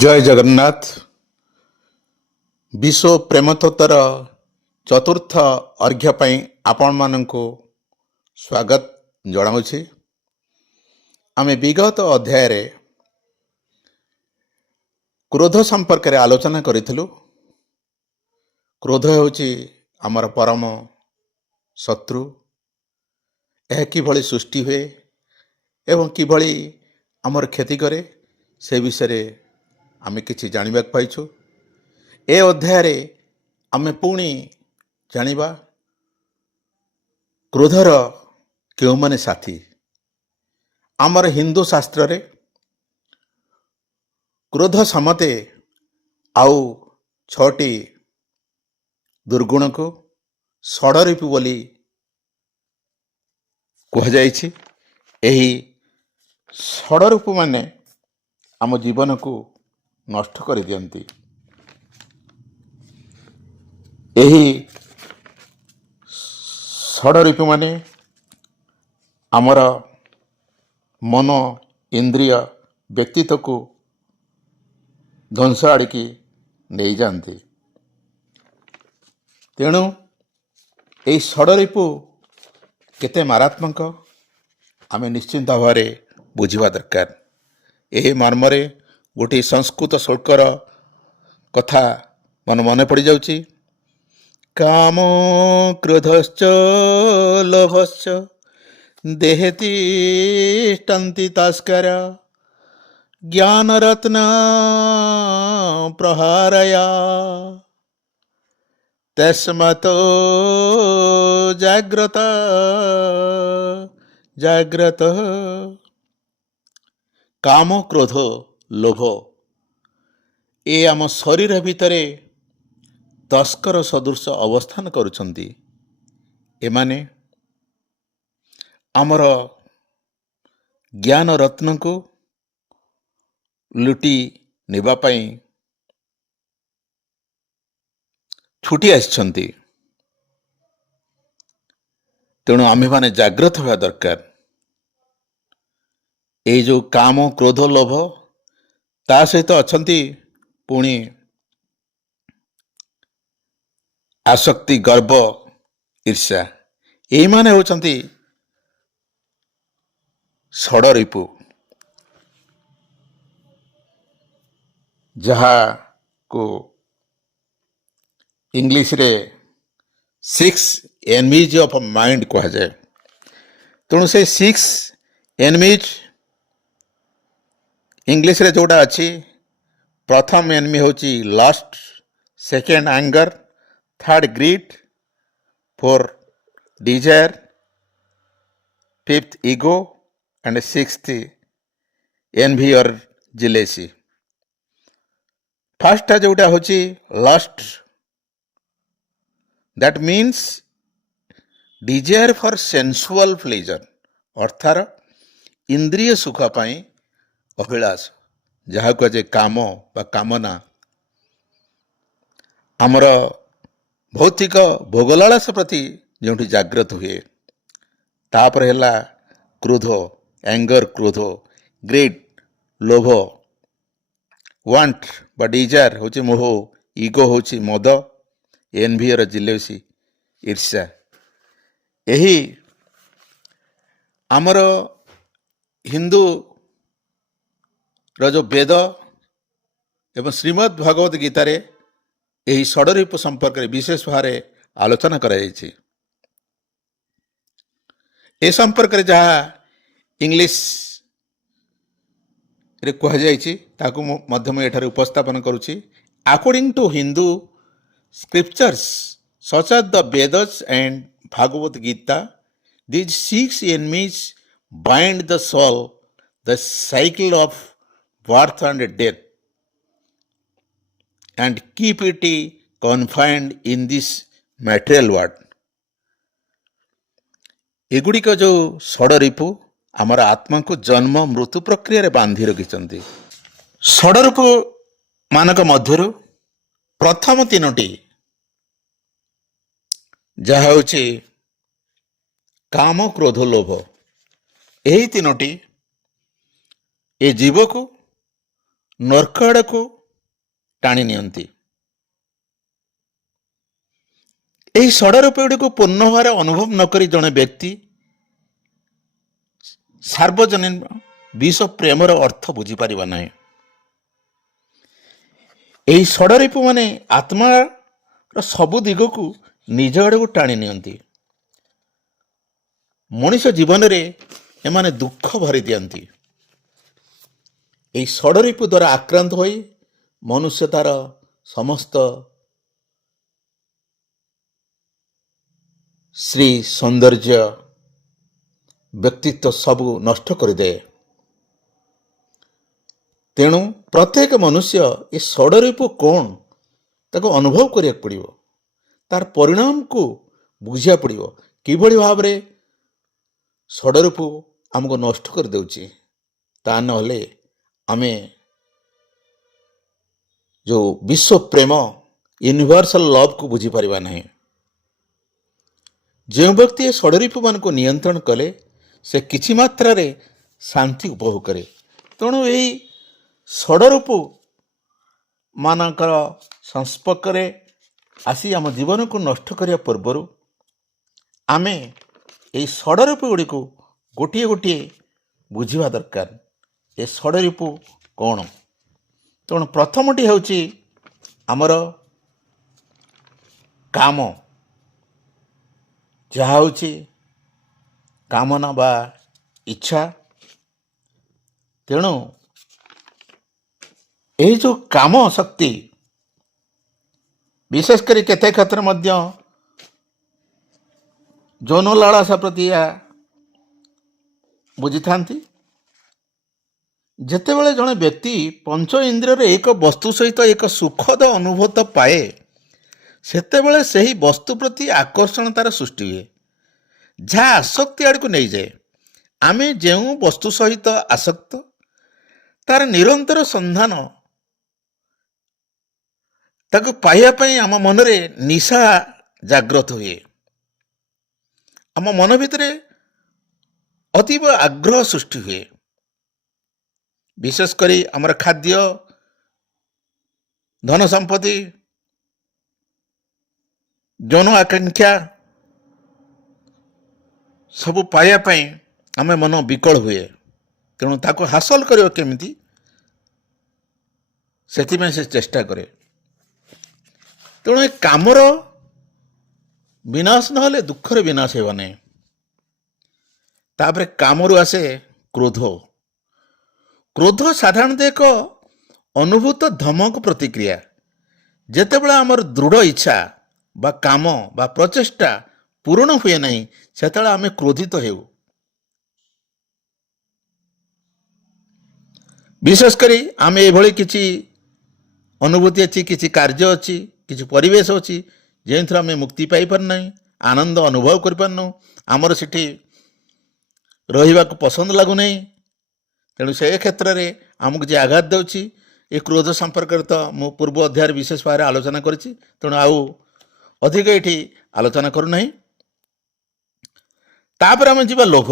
ଜୟ ଜଗନ୍ନାଥ। ବିଶ୍ୱ ପ୍ରେମତତ୍ତ୍ୱର ଚତୁର୍ଥ ଅର୍ଘ୍ୟ ପାଇଁ ଆପଣମାନଙ୍କୁ ସ୍ୱାଗତ ଜଣାଉଛି। ଆମେ ବିଗତ ଅଧ୍ୟାୟରେ କ୍ରୋଧ ସମ୍ପର୍କରେ ଆଲୋଚନା କରିଥିଲୁ। କ୍ରୋଧ ହେଉଛି ଆମର ପରମ ଶତ୍ରୁ। ଏହା କିଭଳି ସୃଷ୍ଟି ହୁଏ ଏବଂ କିଭଳି ଆମର କ୍ଷତି କରେ ସେ ବିଷୟରେ ଆମେ କିଛି ଜାଣିବାକୁ ପାଇଛୁ। ଏ ଅଧ୍ୟାୟରେ ଆମେ ପୁଣି ଜାଣିବା କ୍ରୋଧର କେଉଁମାନେ ସାଥୀ। ଆମର ହିନ୍ଦୁ ଶାସ୍ତ୍ରରେ କ୍ରୋଧ ସମେତ ଆଉ 6ଟି ଦୁର୍ଗୁଣକୁ ଷଡ଼ରିପୁ ବୋଲି କୁହାଯାଇଛି। ଏହି ଷଡ଼ରିପୁମାନେ ଆମ ଜୀବନକୁ ନଷ୍ଟ କରିଦିଅନ୍ତି। ଏହି ଷଡ଼ରିପୁମାନେ ଆମର ମନ, ଇନ୍ଦ୍ରିୟ, ବ୍ୟକ୍ତିତ୍ୱକୁ ଧ୍ୱଂସ ଆଡ଼ିକି ନେଇଯାଆନ୍ତି। ତେଣୁ ଏହି ଷଡ଼ରିପୁ କେତେ ମାରାତ୍ମକ ଆମେ ନିଶ୍ଚିନ୍ତ ଭାବରେ ବୁଝିବା ଦରକାର। ଏହି ମର୍ମରେ ଗୋଟିଏ ସଂସ୍କୃତ ଶ୍ଲୋକର କଥା ମନେ ପଡ଼ିଯାଉଛି। କାମ କ୍ରୋଧଶ୍ଚ ଲୋଭଶ୍ଚ ଦେହେ ତିଷ୍ଠନ୍ତି ତସ୍କର ଜ୍ଞାନରତ୍ନ ପ୍ରହାରୟା ତସ୍ମାତ୍ ଜାଗ୍ରତ ଜାଗ୍ରତ। କାମ, କ୍ରୋଧ, ଲୋଭ ଏ ଆମ ଶରୀର ଭିତରେ ତସ୍କର ସଦୃଶ ଅବସ୍ଥାନ କରୁଛନ୍ତି। ଏମାନେ ଆମର ଜ୍ଞାନ ରତ୍ନକୁ ଲୁଟି ନେବା ପାଇଁ ଛୁଟି ଆସିଛନ୍ତି। ତେଣୁ ଆମ୍ଭେମାନେ ଜାଗ୍ରତ ହେବା ଦରକାର। ଏଇ ଯେଉଁ କାମ, କ୍ରୋଧ, ଲୋଭ ତା ସହିତ ଅଛନ୍ତି ପୁଣି ଆସକ୍ତି, ଗର୍ବ, ଈର୍ଷା। ଏଇମାନେ ହେଉଛନ୍ତି ଷଡ଼ରିପୁ, ଯାହାକୁ ଇଂଲିଶରେ 6 ଏନିମିଜ୍ ଅଫ୍ ମାଇଣ୍ଡ କୁହାଯାଏ। ତେଣୁ ସେ 6 ଏନିମିଜ୍ ଇଂଲିଶରେ ଯେଉଁଟା ଅଛି, ପ୍ରଥମ ଏନିମି ହେଉଛି lust, second anger, third greed, fourth desire, fifth ego and sixth envy or jealousy. ଫାର୍ଷ୍ଟଟା ଯେଉଁଟା ହେଉଛି lust, that means desire for sensual pleasure, ଅର୍ଥାତ୍ ଇନ୍ଦ୍ରିୟ ସୁଖ ପାଇଁ ଅଭିଳାଷ, ଯାହା କୁହାଯାଏ କାମ ବା କାମନା। ଆମର ଭୌତିକ ଭୋଗଲାଳସ ପ୍ରତି ଯେଉଁଠି ଜାଗ୍ରତ ହୁଏ। ତାପରେ ହେଲା କ୍ରୋଧ, ଆଙ୍ଗର, କ୍ରୋଧ, ଗ୍ରେଡ୍, ଲୋଭ, ୱାଣ୍ଟ ବା ଡିଜାୟାର ହେଉଛି ମୋହ, ଇଗୋ ହେଉଛି ମଦ, ଏନଭି ଅର୍ ଜିଲେସି ଈର୍ଷା। ଏହି ଆମର ହିନ୍ଦୁର ଯେଉଁ ବେଦ ଏବଂ ଶ୍ରୀମଦ୍ ଭଗବତ ଗୀତାରେ ଏହି ଷଡ଼ରିପୁ ସମ୍ପର୍କରେ ବିଶେଷ ଭାବରେ ଆଲୋଚନା କରାଯାଇଛି। ଏ ସମ୍ପର୍କରେ ଯାହା ଇଂଲିଶରେ କୁହାଯାଇଛି ତାକୁ ମଧ୍ୟ ମୁଁ ଏଠାରେ ଉପସ୍ଥାପନ କରୁଛି। According to Hindu scriptures such as the Vedas and Bhagavad Gita, these 6 enemies bind the soul, the cycle of birth and death, and keep it confined in this material world. ଏଗୁଡ଼ିକ ଯେଉଁ ଷଡ଼ରିପୁ ଆମର ଆତ୍ମାକୁ ଜନ୍ମ ମୃତ୍ୟୁ ପ୍ରକ୍ରିୟାରେ ବାନ୍ଧି ରଖିଛନ୍ତି। ଷଡ଼ରୂପ ମାନଙ୍କ ମଧ୍ୟରୁ ପ୍ରଥମ ତିନୋଟି ଯାହା ହେଉଛି କାମ, କ୍ରୋଧ, ଲୋଭ, ଏହି ତିନୋଟି ଏ ଜୀବକୁ ନର୍କ ଆଡ଼କୁ ଟାଣି ନିଅନ୍ତି। ଏହି ଷଡ଼ରୂପ ଗୁଡ଼ିକୁ ପୂର୍ଣ୍ଣ ଭାବରେ ଅନୁଭବ ନକରି ଜଣେ ବ୍ୟକ୍ତି ସାର୍ବଜନୀନ ବିଶ୍ୱ ପ୍ରେମର ଅର୍ଥ ବୁଝିପାରିବ ନାହିଁ। ଏହି ଷଡ଼ରୂପ ମାନେ ଆତ୍ମାର ସବୁ ଦିଗକୁ ନିଜ ଆଡ଼କୁ ଟାଣି ନିଅନ୍ତି। ମଣିଷ ଜୀବନରେ ଏମାନେ ଦୁଃଖ ଭରି ଦିଅନ୍ତି। ଏହି ଷଡ଼ରୂପ ଦ୍ୱାରା ଆକ୍ରାନ୍ତ ହୋଇ ମନୁଷ୍ୟ ତାର ସମସ୍ତ ଶ୍ରୀ ସୌନ୍ଦର୍ଯ୍ୟ ବ୍ୟକ୍ତିତ୍ୱ ସବୁ ନଷ୍ଟ କରିଦିଏ। ତେଣୁ ପ୍ରତ୍ୟେକ ମନୁଷ୍ୟ ଏ ଷଡ଼ରୂପ କ'ଣ ତାକୁ ଅନୁଭବ କରିବାକୁ ପଡ଼ିବ, ତାର ପରିଣାମକୁ ବୁଝିବାକୁ ପଡ଼ିବ, କିଭଳି ଭାବରେ ଷଡ଼ରୂପ ଆମକୁ ନଷ୍ଟ କରିଦେଉଛି। ତା ନହେଲେ ଆମେ ଯେଉଁ ବିଶ୍ୱ ପ୍ରେମ ୟୁନିଭର୍ସାଲ ଲଭ୍କୁ ବୁଝିପାରିବା ନାହିଁ। ଯେଉଁ ବ୍ୟକ୍ତି ଏ ଷଡ଼ରୂପମାନଙ୍କୁ ନିୟନ୍ତ୍ରଣ କଲେ ସେ କିଛି ମାତ୍ରାରେ ଶାନ୍ତି ଉପଭୋଗ କରେ। ତେଣୁ ଏହି ଷଡ଼ରୂପ ମାନଙ୍କର ସଂସ୍ପର୍ଶରେ ଆସି ଆମ ଜୀବନକୁ ନଷ୍ଟ କରିବା ପୂର୍ବରୁ ଆମେ ଏହି ଷଡ଼ରୂପ ଗୁଡ଼ିକୁ ଗୋଟିଏ ଗୋଟିଏ ବୁଝିବା ଦରକାର। ଏ ଷଡ଼ରୂପ କ'ଣ? ତେଣୁ ପ୍ରଥମଟି ହେଉଛି ଆମର କାମ, ଯାହା ହେଉଛି କାମନା ବା ଇଚ୍ଛା। ତେଣୁ ଏହି ଯେଉଁ କାମ ଶକ୍ତି ବିଶେଷ କରି କେତେ କ୍ଷେତ୍ରରେ ମଧ୍ୟ ଯୌନ ଲାଳସା ପ୍ରତି ଏହା ବୁଝିଥାନ୍ତି। ଯେତେବେଳେ ଜଣେ ବ୍ୟକ୍ତି ପଞ୍ଚ ଇନ୍ଦ୍ରିୟରେ ଏକ ବସ୍ତୁ ସହିତ ଏକ ସୁଖଦ ଅନୁଭୂତ ପାଏ, ସେତେବେଳେ ସେହି ବସ୍ତୁ ପ୍ରତି ଆକର୍ଷଣ ତାର ସୃଷ୍ଟି ହୁଏ, ଯାହା ଆସକ୍ତି ଆଡ଼କୁ ନେଇଯାଏ। ଆମେ ଯେଉଁ ବସ୍ତୁ ସହିତ ଆସକ୍ତ ତାର ନିରନ୍ତର ସନ୍ଧାନ ତାକୁ ପାଇବା ପାଇଁ ଆମ ମନରେ ନିଶା ଜାଗ୍ରତ ହୁଏ। ଆମ ମନ ଭିତରେ ଅତୀବ ଆଗ୍ରହ ସୃଷ୍ଟି ହୁଏ। ବିଶେଷ କରି ଆମର ଖାଦ୍ୟ, ଧନ ସମ୍ପତ୍ତି, ଯୌନ ଆକାଂକ୍ଷା ସବୁ ପାଇବା ପାଇଁ ଆମେ ମନ ବିକଳ ହୁଏ। ତେଣୁ ତାକୁ ହାସଲ କରିବ କେମିତି, ସେଥିପାଇଁ ସେ ଚେଷ୍ଟା କରେ। ତେଣୁ ଏ କାମର ବିନାଶ ନହେଲେ ଦୁଃଖର ବିନାଶ ହେବ ନାହିଁ। ତାପରେ କାମରୁ ଆସେ କ୍ରୋଧ। କ୍ରୋଧ ସାଧାରଣତଃ ଏକ ଅନୁଭୂତ ଧମକ ପ୍ରତିକ୍ରିୟା। ଯେତେବେଳେ ଆମର ଦୃଢ଼ ଇଚ୍ଛା ବା କାମ ବା ପ୍ରଚେଷ୍ଟା ପୂରଣ ହୁଏ ନାହିଁ, ସେତେବେଳେ ଆମେ କ୍ରୋଧିତ ହେଉ। ବିଶେଷ କରି ଆମେ ଏଭଳି କିଛି ଅନୁଭୂତି ଅଛି, କିଛି କାର୍ଯ୍ୟ ଅଛି, କିଛି ପରିବେଶ ଅଛି ଯେଉଁଥିରେ ଆମେ ମୁକ୍ତି ପାଇପାରୁନାହିଁ, ଆନନ୍ଦ ଅନୁଭବ କରିପାରୁନୁ, ଆମର ସେଠି ରହିବାକୁ ପସନ୍ଦ ଲାଗୁନାହିଁ। ତେଣୁ ସେ କ୍ଷେତ୍ରରେ ଆମକୁ ଯେ ଆଘାତ ଦେଉଛି, ଏ କ୍ରୋଧ ସମ୍ପର୍କରେ ତ ମୁଁ ପୂର୍ବ ଅଧ୍ୟାୟରେ ବିଶେଷ ଭାବରେ ଆଲୋଚନା କରିଛି। ତେଣୁ ଆଉ ଅଧିକ ଏଠି ଆଲୋଚନା କରୁନାହିଁ। ତାପରେ ଆମେ ଯିବା ଲୋଭ।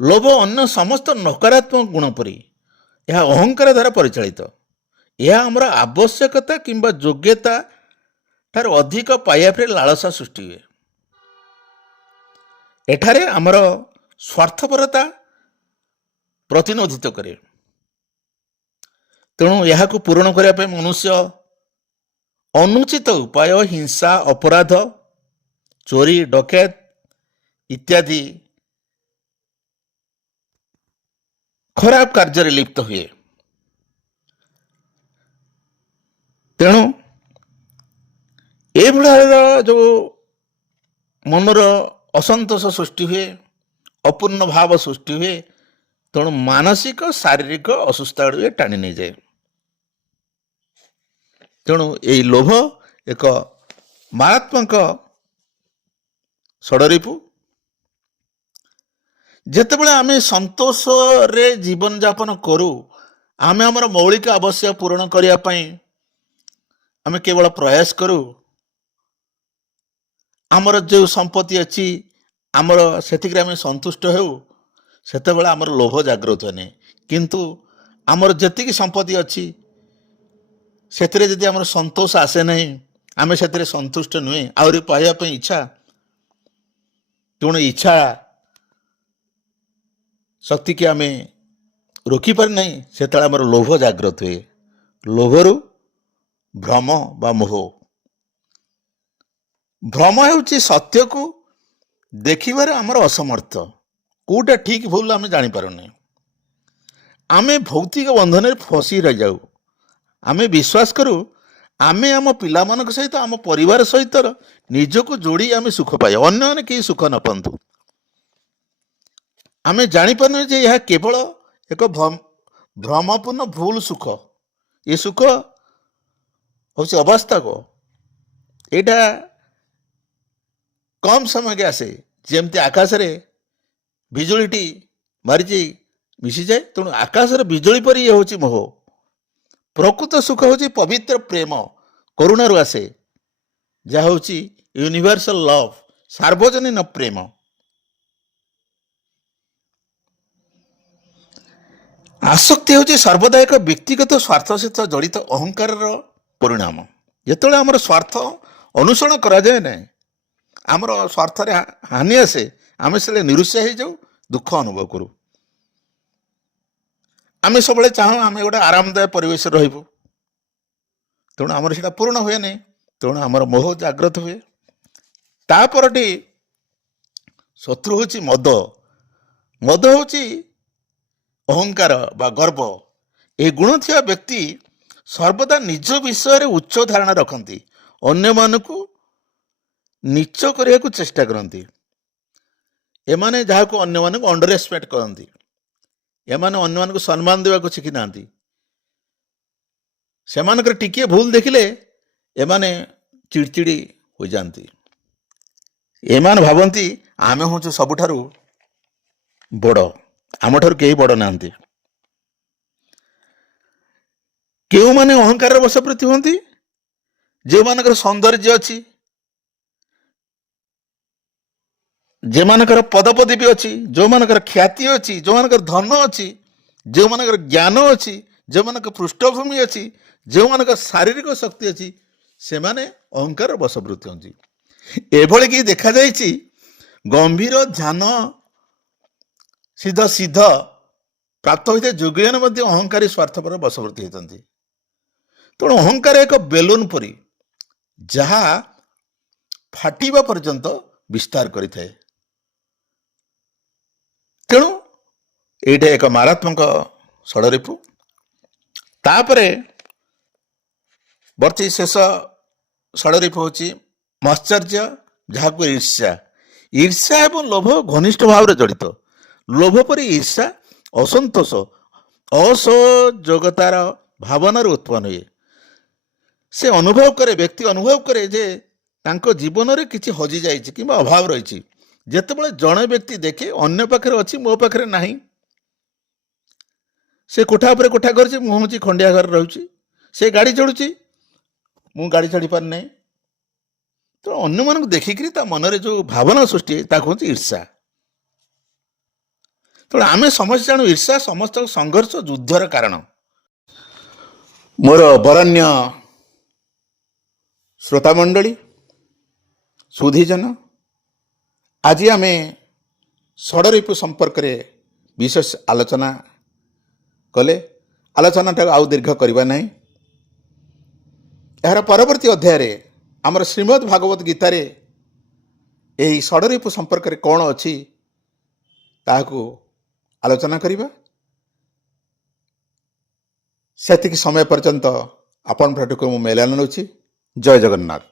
ଲୋଭ ଅନ୍ୟ ସମସ୍ତ ନକାରାତ୍ମକ ଗୁଣ ପରି ଏହା ଅହଙ୍କାର ଦ୍ୱାରା ପରିଚାଳିତ। ଏହା ଆମର ଆବଶ୍ୟକତା କିମ୍ବା ଯୋଗ୍ୟତା ଠାରୁ ଅଧିକ ପାଇବା ପାଇଁ ଲାଳସା ସୃଷ୍ଟି ହୁଏ। ଏଠାରେ ଆମର ସ୍ୱାର୍ଥପରତା ପ୍ରତିନିଧିତ୍ୱ କରେ। ତେଣୁ ଏହାକୁ ପୂରଣ କରିବା ପାଇଁ ମନୁଷ୍ୟ ଅନୁଚିତ ଉପାୟ, ହିଂସା, ଅପରାଧ, ଚୋରି, ଡକାୟତ ଇତ୍ୟାଦି ଖରାପ କାର୍ଯ୍ୟରେ ଲିପ୍ତ ହୁଏ। ତେଣୁ ଏଭଳିର ଯେଉଁ ମନର ଅସନ୍ତୋଷ ସୃଷ୍ଟି ହୁଏ, ଅପୂର୍ଣ୍ଣ ଭାବ ସୃଷ୍ଟି ହୁଏ, ତେଣୁ ମାନସିକ ଶାରୀରିକ ଅସୁସ୍ଥ ଆଡ଼କୁ ଟାଣି ନେଇଯାଏ। ତେଣୁ ଏହି ଲୋଭ ଏକ ମାରାତ୍ମକ ଷଡ଼ରୂପ। ଯେତେବେଳେ ଆମେ ସନ୍ତୋଷରେ ଜୀବନଯାପନ କରୁ, ଆମେ ଆମର ମୌଳିକ ଆବଶ୍ୟକ ପୂରଣ କରିବା ପାଇଁ ଆମେ କେବଳ ପ୍ରୟାସ କରୁ। ଆମର ଯେଉଁ ସମ୍ପତ୍ତି ଅଛି ଆମର ସେତିକିରେ ଆମେ ସନ୍ତୁଷ୍ଟ ହେଉ, ସେତେବେଳେ ଆମର ଲୋଭ ଜାଗ୍ରତ ହୁଏ ନାହିଁ। କିନ୍ତୁ ଆମର ଯେତିକି ସମ୍ପତ୍ତି ଅଛି ସେଥିରେ ଯଦି ଆମର ସନ୍ତୋଷ ଆସେ ନାହିଁ, ଆମେ ସେଥିରେ ସନ୍ତୁଷ୍ଟ ନୁହେଁ, ଆହୁରି ପାଇବା ପାଇଁ ଇଚ୍ଛା, ତେଣୁ ଇଚ୍ଛା ଶକ୍ତିକି ଆମେ ରୋକିପାରି ନାହିଁ, ସେତେବେଳେ ଆମର ଲୋଭ ଜାଗ୍ରତ ହୁଏ। ଲୋଭରୁ ଭ୍ରମ ବା ମୋହ। ଭ୍ରମ ହେଉଛି ସତ୍ୟକୁ ଦେଖିବାରେ ଆମର ଅସମର୍ଥ, କୋଉଟା ଠିକ ଭୁଲ ଆମେ ଜାଣିପାରୁନି। ଆମେ ଭୌତିକ ବନ୍ଧନରେ ଫସି ରହିଯାଉ। ଆମେ ବିଶ୍ୱାସ କରୁ ଆମେ ଆମ ପିଲାମାନଙ୍କ ସହିତ, ଆମ ପରିବାର ସହିତ ନିଜକୁ ଯୋଡ଼ି ଆମେ ସୁଖ ପାଇବା, ଅନ୍ୟମାନେ କେହି ସୁଖ ନ ପାଆନ୍ତୁ। ଆମେ ଜାଣିପାରୁନୁ ଯେ ଏହା କେବଳ ଏକ ଭ୍ରମପୂର୍ଣ୍ଣ ଭୁଲ ସୁଖ। ଏ ସୁଖ ହେଉଛି ଅବାସ୍ତବ। ଏଇଟା କମ୍ ସମୟକେ ଆସେ, ଯେମିତି ଆକାଶରେ ବିଜୁଳିଟି ମାରିଛି ମିଶିଯାଏ, ତେଣୁ ଆକାଶରେ ବିଜୁଳି ପରି ଇଏ ହେଉଛି ମୋହ। ପ୍ରକୃତ ସୁଖ ହେଉଛି ପବିତ୍ର ପ୍ରେମ, କରୁଣାରୁ ଆସେ, ଯାହା ହେଉଛି ୟୁନିଭର୍ସାଲ ଲଭ୍, ସାର୍ବଜନୀନ ପ୍ରେମ। ଆସକ୍ତି ହେଉଛି ସର୍ବଦା ଏକ ବ୍ୟକ୍ତିଗତ ସ୍ୱାର୍ଥ ସହିତ ଜଡ଼ିତ ଅହଙ୍କାରର ପରିଣାମ। ଯେତେବେଳେ ଆମର ସ୍ୱାର୍ଥ ଅନୁସରଣ କରାଯାଏ ନାହିଁ, ଆମର ସ୍ୱାର୍ଥରେ ହାନି ଆସେ, ଆମେ ସେତେବେଳେ ନିରୁତ୍ସାହ ହେଇଯାଉ, ଦୁଃଖ ଅନୁଭବ କରୁ। ଆମେ ସବୁବେଳେ ଚାହୁଁ ଆମେ ଗୋଟେ ଆରାମଦାୟକ ପରିବେଶରେ ରହିବୁ, ତେଣୁ ଆମର ସେଇଟା ପୂରଣ ହୁଏ ନାହିଁ, ତେଣୁ ଆମର ମୋହ ଜାଗ୍ରତ ହୁଏ। ତାପରଟି ଶତ୍ରୁ ହେଉଛି ମଦ। ମଦ ହେଉଛି ଅହଙ୍କାର ବା ଗର୍ବ। ଏହି ଗୁଣ ଥିବା ବ୍ୟକ୍ତି ସର୍ବଦା ନିଜ ବିଷୟରେ ଉଚ୍ଚ ଧାରଣା ରଖନ୍ତି, ଅନ୍ୟମାନଙ୍କୁ ନିଚ କରିବାକୁ ଚେଷ୍ଟା କରନ୍ତି। ଏମାନେ ଯାହାକୁ ଅନ୍ୟମାନଙ୍କୁ ଅଣ୍ଡର ଏସ୍ଟିମେଟ୍ କରନ୍ତି, ଏମାନେ ଅନ୍ୟମାନଙ୍କୁ ସମ୍ମାନ ଦେବାକୁ ଶିଖିନାହାନ୍ତି। ସେମାନଙ୍କର ଟିକିଏ ଭୁଲ ଦେଖିଲେ ଏମାନେ ଚିଡ଼ଚିଡ଼ି ହୋଇଯାଆନ୍ତି। ଏମାନେ ଭାବନ୍ତି ଆମେ ହେଉଛୁ ସବୁଠାରୁ ବଡ଼, ଆମଠାରୁ କେହି ବଡ଼ ନାହାନ୍ତି। କେଉଁମାନେ ଅହଙ୍କାରର ବଶବର୍ତ୍ତୀ ହୁଅନ୍ତି? ଯେଉଁମାନଙ୍କର ସୌନ୍ଦର୍ଯ୍ୟ ଅଛି, ଯେଉଁମାନଙ୍କର ପଦପଦବୀ ଅଛି, ଯେଉଁମାନଙ୍କର ଖ୍ୟାତି ଅଛି, ଯେଉଁମାନଙ୍କର ଧନ ଅଛି, ଯେଉଁମାନଙ୍କର ଜ୍ଞାନ ଅଛି, ଯେଉଁମାନଙ୍କର ପୃଷ୍ଠଭୂମି ଅଛି, ଯେଉଁମାନଙ୍କର ଶାରୀରିକ ଶକ୍ତି ଅଛି, ସେମାନେ ଅହଙ୍କାରର ବଶବର୍ତ୍ତୀ ହୁଅନ୍ତି। ଏଭଳି କି ଦେଖାଯାଇଛି ଗମ୍ଭୀର ଧ୍ୟାନ ସିଦ୍ଧ ପ୍ରାପ୍ତ ହୋଇଥାଏ ଯୋଗୀମାନେ ମଧ୍ୟ ଅହଙ୍କାରୀ ସ୍ୱାର୍ଥପର ବଶବର୍ତ୍ତୀ ହୋଇଥାନ୍ତି। ତେଣୁ ଅହଙ୍କାର ଏକ ବେଲୁନ ପରି, ଯାହା ଫାଟିବା ପର୍ଯ୍ୟନ୍ତ ବିସ୍ତାର କରିଥାଏ। ତେଣୁ ଏଇଟା ଏକ ମାରାତ୍ମକ ଷଡ଼ରିପୁ। ତାପରେ ବର୍ତ୍ତୀ ଶେଷ ଷଡ଼ରିପୁ ହେଉଛି ମତ୍ସର୍ଯ୍ୟ, ଯାହାକୁ ଈର୍ଷ୍ୟା। ଈର୍ଷ୍ୟା ଏବଂ ଲୋଭ ଘନିଷ୍ଠ ଭାବରେ ଜଡ଼ିତ। ଲୋଭ ପରି ଈର୍ଷ୍ୟା ଅସନ୍ତୋଷ, ଅସହଯୋଗତାର ଭାବନାରୁ ଉତ୍ପନ୍ନ ହୁଏ। ସେ ଅନୁଭବ କରେ, ବ୍ୟକ୍ତି ଅନୁଭବ କରେ ଯେ ତାଙ୍କ ଜୀବନରେ କିଛି ହଜିଯାଇଛି କିମ୍ବା ଅଭାବ ରହିଛି। ଯେତେବେଳେ ଜଣେ ବ୍ୟକ୍ତି ଦେଖେ ଅନ୍ୟ ପାଖରେ ଅଛି, ମୋ ପାଖରେ ନାହିଁ, ସେ କୋଠା ଉପରେ କୋଠା କରିଛି, ମୁଁ ହେଉଛି ଖଣ୍ଡିଆ ଘରେ ରହୁଛି, ସେ ଗାଡ଼ି ଚଢ଼ୁଛି, ମୁଁ ଗାଡ଼ି ଚଢ଼ି ପାରୁନାହିଁ, ତେଣୁ ଅନ୍ୟମାନଙ୍କୁ ଦେଖିକିରି ତା ମନରେ ଯେଉଁ ଭାବନା ସୃଷ୍ଟି ତାକୁ ହେଉଛି ଈର୍ଷା। ତେଣୁ ଆମେ ସମସ୍ତେ ଜାଣୁ ଈର୍ଷା ସମସ୍ତଙ୍କ ସଂଘର୍ଷ ଯୁଦ୍ଧର କାରଣ। ମୋର ବରଣ୍ୟ ଶ୍ରୋତାମଣ୍ଡଳୀ, ସୁଧୀଜନ, ଆଜି ଆମେ ଷଡ଼ରିପୁ ସମ୍ପର୍କରେ ବିଶେଷ ଆଲୋଚନା କଲେ। ଆଲୋଚନାଟାକୁ ଆଉ ଦୀର୍ଘ କରିବା ନାହିଁ। ଏହାର ପରବର୍ତ୍ତୀ ଅଧ୍ୟାୟରେ ଆମର ଶ୍ରୀମଦ୍ ଭାଗବତ ଗୀତାରେ ଏହି ଷଡ଼ରିପୁ ସମ୍ପର୍କରେ କ'ଣ ଅଛି ତାହାକୁ ଆଲୋଚନା କରିବା। ସେତିକି ସମୟ ପର୍ଯ୍ୟନ୍ତ ଆପଣଙ୍କଠାରୁ ମୁଁ ମେଲାନ ନେଉଛି। ଜୟ ଜଗନ୍ନାଥ।